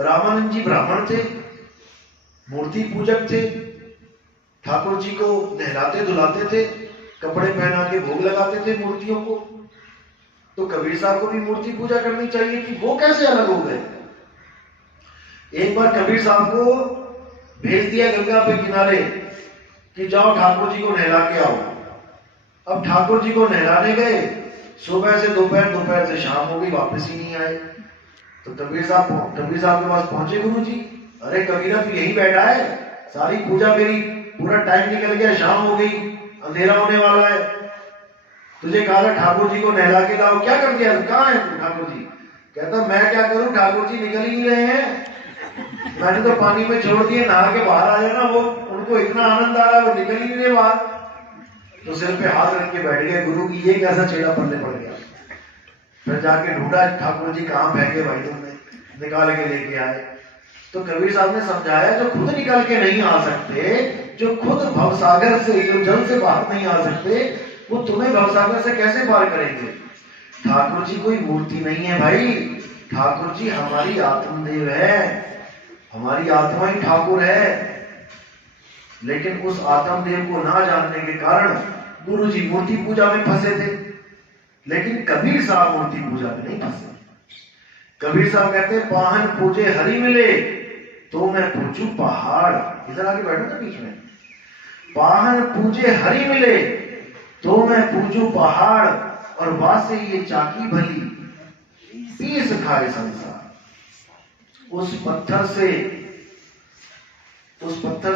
रामानंद जी ब्राह्मण थे, मूर्ति पूजक थे, ठाकुर जी को नहलाते धुलाते थे, कपड़े पहना के भोग लगाते थे मूर्तियों को। तो कबीर साहब को भी मूर्ति पूजा करनी चाहिए थी, वो कैसे अलग हो गए? एक बार कबीर साहब को भेज दिया गंगा पे किनारे कि जाओ ठाकुर जी को नहला के आओ। अब ठाकुर जी को नहलाने गए, सुबह से दोपहर, दोपहर से शाम हो गई, वापस ही नहीं आए। तो कबीर साहब के पास पहुंचे गुरु जी, अरे कबीरा तू यही बैठा है, सारी पूजा मेरी, पूरा टाइम निकल गया, शाम हो गई, अंधेरा होने वाला है, तुझे कहा था ठाकुर जी को नहला के लाओ, क्या कर दिया? कहाँ है तू? ठाकुर जी कहता मैं क्या करूं, ठाकुर जी निकल ही नहीं रहे हैं, मैंने तो पानी में छोड़ दिए, नहा के बाहर आ जाना, वो उनको इतना आनंद आ रहा है, वो निकल ही नहीं रहे बाहर। तो सिर पे हाथ रख के बैठ गए, गुरु की ये कैसा चेला पल्ले पड़ गया। फिर जाके ढूंढा, ठाकुर जी कहाँ फेंके भाई तुमने, निकाल के लेके आए। तो कबीर साहब ने समझाया, जो खुद निकल के नहीं आ सकते, जो खुद भवसागर से, जो जल से बाहर नहीं आ सकते, वो तुम्हें भवसागर से कैसे पार करेंगे? ठाकुर जी कोई मूर्ति नहीं है भाई, ठाकुर जी हमारी आत्मदेव है, हमारी आत्मा ही ठाकुर है। लेकिन उस आत्मदेव को ना जानने के कारण गुरु जी मूर्ति पूजा में फंसे थे, लेकिन कबीर साहब मूर्ति पूजा में नहीं फंसे। कबीर साहब कहते हैं, पाहन पूजे हरि मिले तो मैं पूजू पहाड़। इधर आके बैठो ना बीच में। पाहन पूजे हरि मिले तो मैं पूजू पहाड़, और वासे ये चाकी भली पीस खाए संसार। उस पत्थर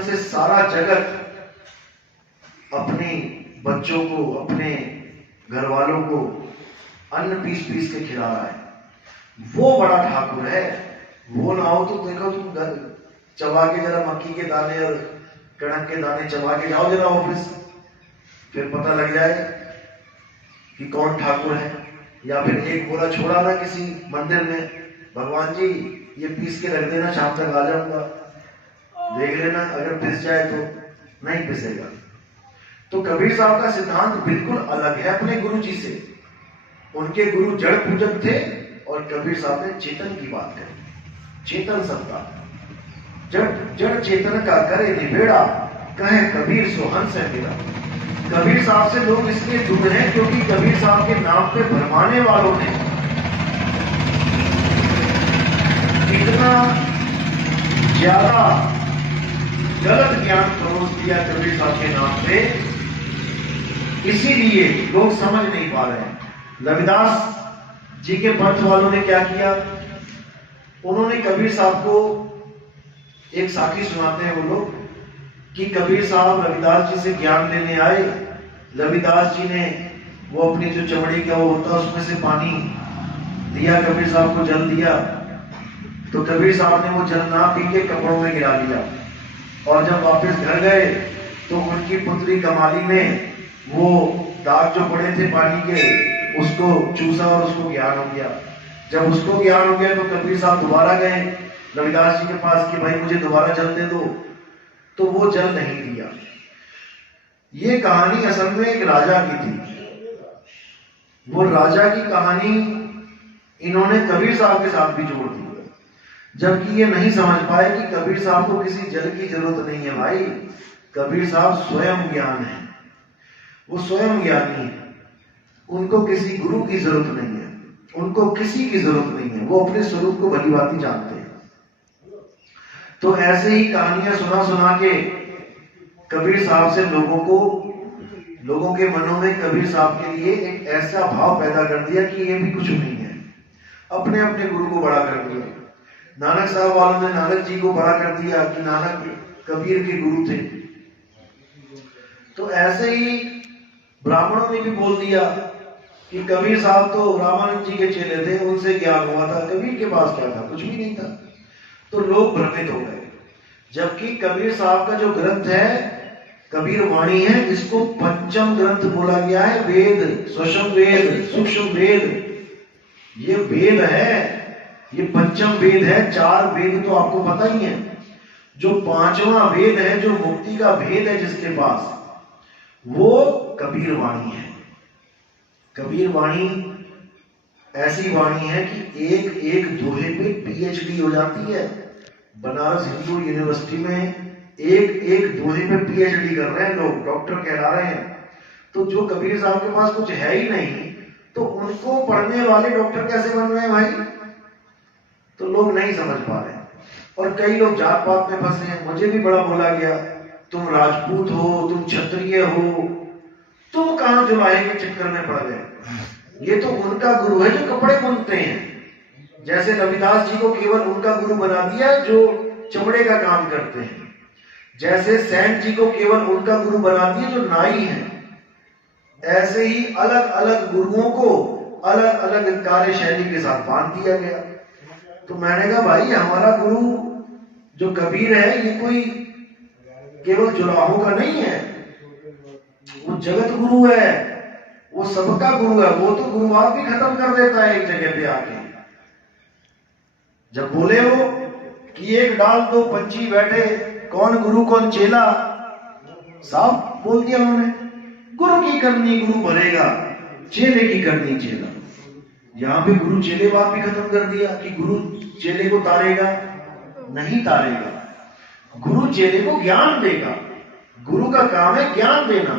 से सारा जगत अपने बच्चों को, अपने घर वालों को अन्न पीस पीस के खिला रहा है। वो बड़ा ठाकुर है। वो ना हो तो देखो, तुम घर चबा के जरा मक्की के दाने और कणक के दाने चबा के जाओ जरा ऑफिस, फिर पता लग जाए कि कौन ठाकुर है। या फिर एक बोरा छोड़ा ना किसी मंदिर में, भगवान जी ये पीस के रख देना, शाम तक आ जाऊंगा, देख लेना, अगर पिस जाए तो। नहीं पिसेगा। तो कबीर साहब का सिद्धांत बिल्कुल अलग है अपने गुरु जी से। उनके गुरु जड़ पूजक थे और कबीर साहब ने चेतन की बात करी, चेतन सत्ता। जड़ चेतन का करे निबेड़ा, कहे कबीर सो हंस है मेरा। कबीर साहब से लोग इसलिए दूर हैं क्योंकि कबीर साहब के नाम पे भरमाने वालों ने इतना ज्यादा गलत ज्ञान परोस दिया कबीर साहब के नाम पे, इसीलिए लोग समझ नहीं पा रहे हैं। रविदास जी के पंथ वालों ने क्या किया, उन्होंने कबीर साहब को एक साखी सुनाते हैं वो लोग कि कबीर साहब रविदास जी से ज्ञान लेने आए। रविदास जी ने वो अपनी जो चमड़ी का वो होता उसमें से पानी दिया, कबीर साहब को जल दिया। तो कबीर साहब ने वो जल ना पी के कपड़ों में गिरा लिया, और जब वापस घर गए तो उनकी पुत्री कमाली ने वो दाग जो पड़े थे पानी के उसको चूसा और उसको ज्ञान हो गया। जब उसको ज्ञान हो गया तो कबीर साहब दोबारा गए रविदास जी के पास कि भाई मुझे दोबारा जल दे दो, तो वो जल नहीं दिया। ये कहानी असल में एक राजा की थी। वो राजा की कहानी इन्होंने कबीर साहब के साथ भी जोड़ दी, जबकि ये नहीं समझ पाए कि कबीर साहब को किसी जल की जरूरत नहीं है भाई। कबीर साहब स्वयं ज्ञान है, वो स्वयं ज्ञानी है, उनको किसी गुरु की जरूरत नहीं है, उनको किसी की जरूरत नहीं है, वो अपने स्वरूप को भली भांति जानते हैं। तो ऐसे ही कहानियां सुना के कबीर साहब से लोगों के मनों में कबीर साहब के लिए एक ऐसा भाव पैदा कर दिया कि ये भी कुछ नहीं है। अपने अपने गुरु को बड़ा कर दिया। नानक साहब वालों ने नानक जी को बड़ा कर दिया कि नानक कबीर के गुरु थे। तो ऐसे ही ब्राह्मणों ने भी बोल दिया कि कबीर साहब तो रामानंद जी के चेले थे, उनसे ज्ञान हुआ था, कबीर के पास क्या था, कुछ भी नहीं था। तो लोग भ्रमित हो गए। जबकि कबीर साहब का जो ग्रंथ है कबीर वाणी है, इसको पंचम ग्रंथ बोला गया है। वेद, स्वशम वेद, सूक्ष्म वेद, ये वेद है, ये पंचम वेद है। 4 वेद तो आपको पता ही है। जो 5वां वेद है, जो मुक्ति का भेद है जिसके पास, वो कबीर वाणी है। कबीर वाणी ऐसी वाणी है कि एक एक दोहे पे पीएचडी हो जाती है। बनारस हिंदू यूनिवर्सिटी में एक एक दोहे पे पीएचडी कर रहे हैं लोग, डॉक्टर कहला रहे हैं। तो जो कबीर साहब के पास कुछ है ही नहीं, तो उनको पढ़ने वाले डॉक्टर कैसे बन रहे हैं भाई? तो लोग नहीं समझ पा रहे हैं। और कई लोग जात पात में फंसे हैं। मुझे भी बड़ा बोला गया, तुम राजपूत हो, तुम क्षत्रिय हो, तुम कहां जुलाहे के चक्कर में पड़ गए। ये तो उनका गुरु है जो कपड़े बुनते हैं। जैसे रविदास जी को केवल उनका गुरु बना दिया जो चमड़े का काम करते हैं, जैसे सेंट जी को केवल उनका गुरु बना दिया जो नाई हैं, ऐसे ही अलग अलग गुरुओं को अलग अलग कार्यशैली के साथ बांध दिया गया। तो मैंने कहा भाई हमारा गुरु जो कबीर है ये कोई केवल जुलाहों का नहीं है, वो जगत गुरु है, वो सबका गुरु है। वो तो गुरुवार भी खत्म कर देता है एक जगह पे आके। जब बोले वो कि एक डाल दो पंछी बैठे, कौन गुरु कौन चेला, साफ बोल दिया उन्होंने। गुरु की करनी गुरु भरेगा, चेले की करनी चेला। यहां पे गुरु चेले बात भी खत्म कर दिया कि गुरु चेले को तारेगा, नहीं तारेगा। गुरु चेले को ज्ञान देगा। गुरु का काम है ज्ञान देना,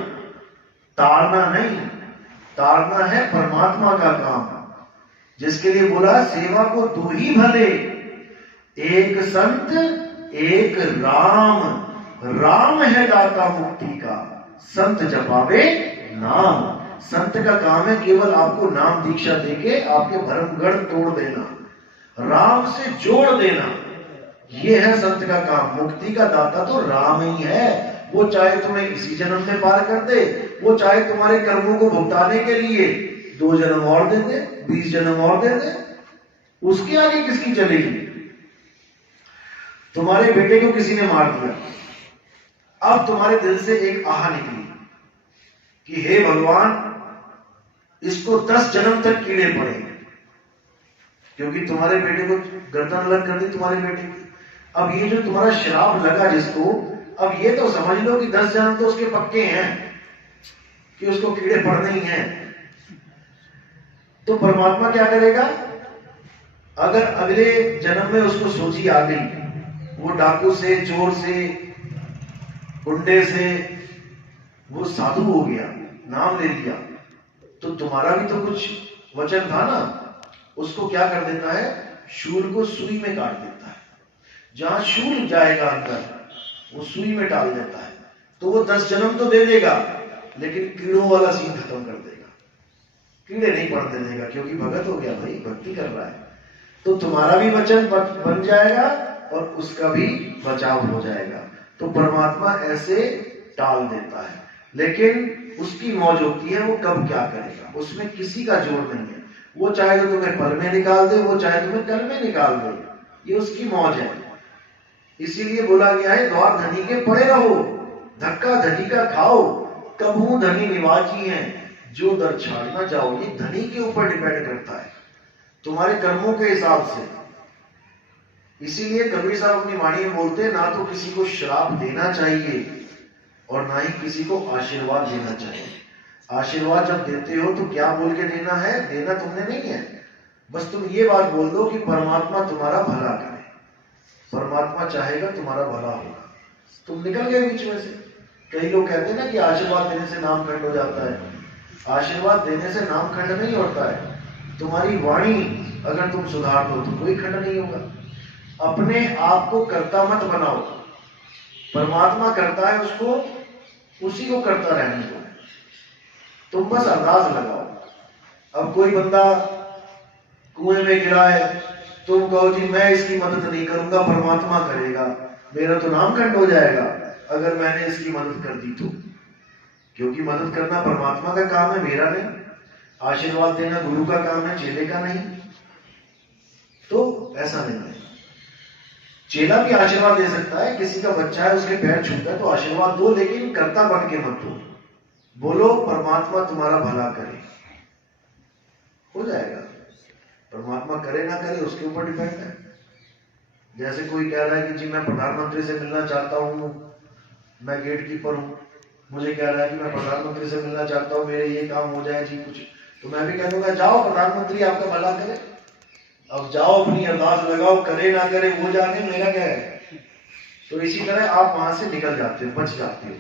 तारना नहीं। तारना है परमात्मा का काम, जिसके लिए बोला सेवा को दो ही भले, एक संत एक राम। राम है दाता मुक्ति का, संत जपावे नाम। संत का काम है केवल आपको नाम दीक्षा देके आपके भ्रमगढ़ तोड़ देना, राम से जोड़ देना। ये है संत का काम। मुक्ति का दाता तो राम ही है। वो चाहे तुम्हें इसी जन्म में पार कर दे, वो चाहे तुम्हारे कर्मों को भुगताने के लिए 2 जन्म और दे दे, 20 जन्म और दे दे, उसके आगे किसकी चलेगी? तुम्हारे बेटे को किसी ने मार दिया, अब तुम्हारे दिल से एक आह निकली कि हे भगवान इसको 10 जन्म तक कीड़े पड़े, क्योंकि तुम्हारे बेटे को गर्दन अलग कर दी तुम्हारे बेटे की। अब ये जो तुम्हारा श्राप लगा जिसको, अब ये तो समझ लो कि 10 जन्म तो उसके पक्के हैं कि उसको कीड़े पड़ने ही हैं। तो परमात्मा क्या करेगा? अगर अगले जन्म में उसको सोची आ गई, वो डाकू से, चोर से, गुंडे से वो साधु हो गया, नाम ले लिया, तो तुम्हारा भी तो कुछ वचन था ना। उसको क्या कर देता है? शूल को सुई में काट देता है। जहां शूल जाएगा अंदर, वो सुई में डाल देता है। तो वो 10 जन्म तो दे देगा, लेकिन कीड़ों वाला सीन खत्म कर देगा। कीड़े नहीं पड़ने देगा, क्योंकि भगत हो गया भाई, भक्ति कर रहा है। तो तुम्हारा भी वचन बन जाएगा और उसका भी बचाव हो जाएगा। तो परमात्मा ऐसे टाल देता है, लेकिन उसकी मौज होती है वो कब क्या करेगा, उसमें किसी का जोर नहीं है। वो चाहे तो तुम्हें पल में निकाल दे, वो चाहे तुम्हें कल में निकाल दे, ये उसकी मौज है। इसीलिए बोला गया है द्वार धनी के पड़े रहो, धक्का धनी का खाओ, कबू धनी निवाजी है, जो दर छाड़ ना जाओ। ये धनी के ऊपर डिपेंड करता है, तुम्हारे कर्मों के हिसाब से। इसीलिए कबीर साहब अपनी वाणी में बोलते हैं, ना तो किसी को श्राप देना चाहिए और ना ही किसी को आशीर्वाद देना चाहिए। आशीर्वाद जब देते हो तो क्या बोल के देना है? देना तुमने नहीं है, बस तुम ये बात बोल दो कि परमात्मा तुम्हारा भला करे, परमात्मा चाहेगा तुम्हारा भला होगा। तुम निकल गए बीच में से। कई लोग कहते हैं ना कि आशीर्वाद देने से नाम खंड हो जाता है। आशीर्वाद देने से नाम खंड नहीं होता है। तुम्हारी वाणी अगर तुम सुधार दो तो कोई खंड नहीं होगा। अपने आप को कर्ता मत बनाओ, परमात्मा करता है उसको, उसी को करता रहने दो। तुम बस अरदास लगाओ। अब कोई बंदा कुएं में गिरा है, तुम कहो जी मैं इसकी मदद नहीं करूंगा, परमात्मा करेगा, मेरा तो नाम खंड हो जाएगा अगर मैंने इसकी मदद कर दी तो। क्योंकि मदद करना परमात्मा का काम है, मेरा नहीं। आशीर्वाद देना गुरु का काम है, चेले का नहीं। तो ऐसा नहीं है। चेला भी आशीर्वाद दे सकता है, किसी का बच्चा है उसके पैर छूता है तो आशीर्वाद दो, लेकिन कर्ता बन के मत दो। बोलो परमात्मा तुम्हारा भला करे, हो जाएगा। परमात्मा करे ना करे उसके ऊपर डिपेंड है। जैसे कोई कह रहा है कि जी मैं प्रधानमंत्री से मिलना चाहता हूँ, मैं गेट कीपर हूँ, मुझे कह रहा है कि मैं प्रधानमंत्री से मिलना चाहता हूँ, मेरे ये काम हो जाए जी कुछ, तो मैं भी कह दूंगा जाओ प्रधानमंत्री आपका भला करे, अब जाओ अपनी अरदास लगाओ, करे ना करे वो जाने, मेरा क्या है। तो इसी तरह आप वहां से निकल जाते हो, बच जाते हो,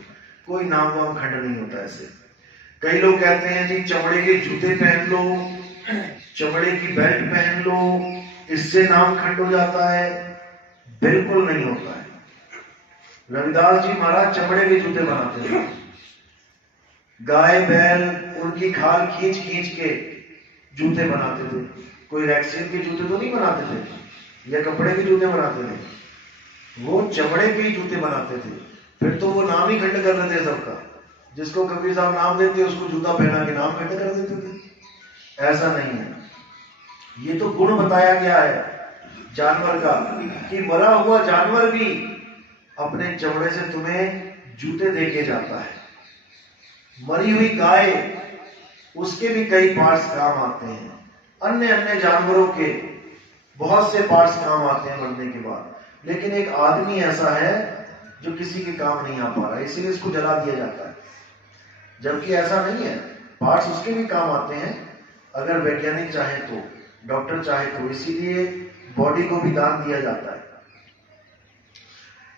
कोई नाम वाम खंड नहीं होता ऐसे। कई लोग कहते हैं जी चमड़े के जूते पहन लो, चमड़े की बेल्ट पहन लो, इससे नाम खंड हो जाता है। बिल्कुल नहीं होता है। रविदास जी महाराज चमड़े के जूते बनाते थे, गाय बैल उनकी खाल खींच खींच के जूते बनाते थे। कोई रैक्सीन के जूते तो नहीं बनाते थे या कपड़े के जूते बनाते थे, वो चमड़े के ही जूते बनाते थे। फिर तो वो नाम ही खंड कर देते सबका, जिसको कबीर साहब नाम देते उसको जूता पहना के नाम खंड कर देते थे। ऐसा नहीं है, ये तो गुण बताया गया है जानवर का, कि मरा हुआ जानवर भी अपने चमड़े से तुम्हें जूते देके जाता है। मरी हुई गाय, उसके भी कई पार्ट्स काम आते हैं, अन्य अन्य जानवरों के बहुत से पार्ट्स काम आते हैं मरने के बाद। लेकिन एक आदमी ऐसा है जो किसी के काम नहीं आ पा रहा, इसीलिए इसको जला दिया जाता है। जबकि ऐसा नहीं है, पार्ट्स उसके भी काम आते हैं, अगर वैज्ञानिक चाहे तो, डॉक्टर चाहे तो, इसीलिए बॉडी को भी दान दिया जाता है।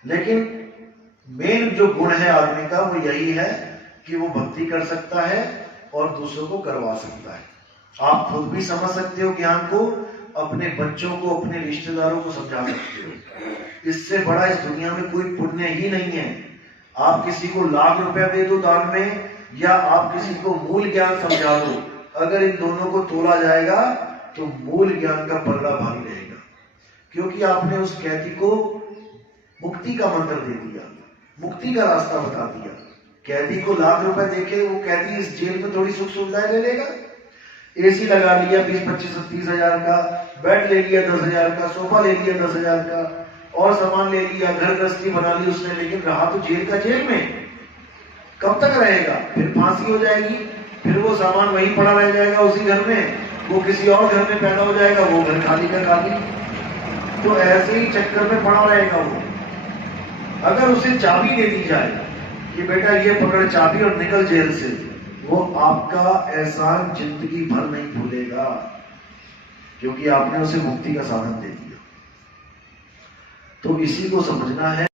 लेकिन मेन जो गुण है आदमी का वो यही है कि वो भक्ति कर सकता है और दूसरों को करवा सकता है। आप खुद भी समझ सकते हो ज्ञान को, अपने बच्चों को, अपने रिश्तेदारों को समझा सकते हो। इससे बड़ा इस दुनिया में कोई पुण्य ही नहीं है। आप किसी को लाख रुपया दे दो दान में, या आप किसी को मूल ज्ञान समझा दो, अगर इन दोनों को तोला जाएगा तो मूल ज्ञान का पल्ला भारी रहेगा, क्योंकि आपने उस कैदी को मुक्ति का मंत्र दे दिया, मुक्ति का रास्ता बता दिया। कैदी को लाख रुपए देके वो कैदी इस जेल में थोड़ी सुख सुविधाएं ले लेगा। एसी लगा लिया 20-25-30 हजार का, बेड ले लिया 10,000 का, सोफा ले लिया 10,000 का, और सामान ले लिया, घर गृहस्थी बना ली उसने, लेकिन रहा तो जेल का जेल में। कब तक रहेगा? फिर फांसी हो जाएगी, फिर वो सामान वहीं पड़ा रह जाएगा उसी घर में, वो किसी और घर में पैदा हो जाएगा, वो घर खाली का खाली। तो ऐसे ही चक्कर में पड़ा रहेगा वो। अगर उसे चाबी दे दी जाए कि बेटा ये पकड़ चाबी और निकल जेल से, वो आपका एहसान जिंदगी भर नहीं भूलेगा, क्योंकि आपने उसे मुक्ति का साधन दे दिया। तो इसी को समझना है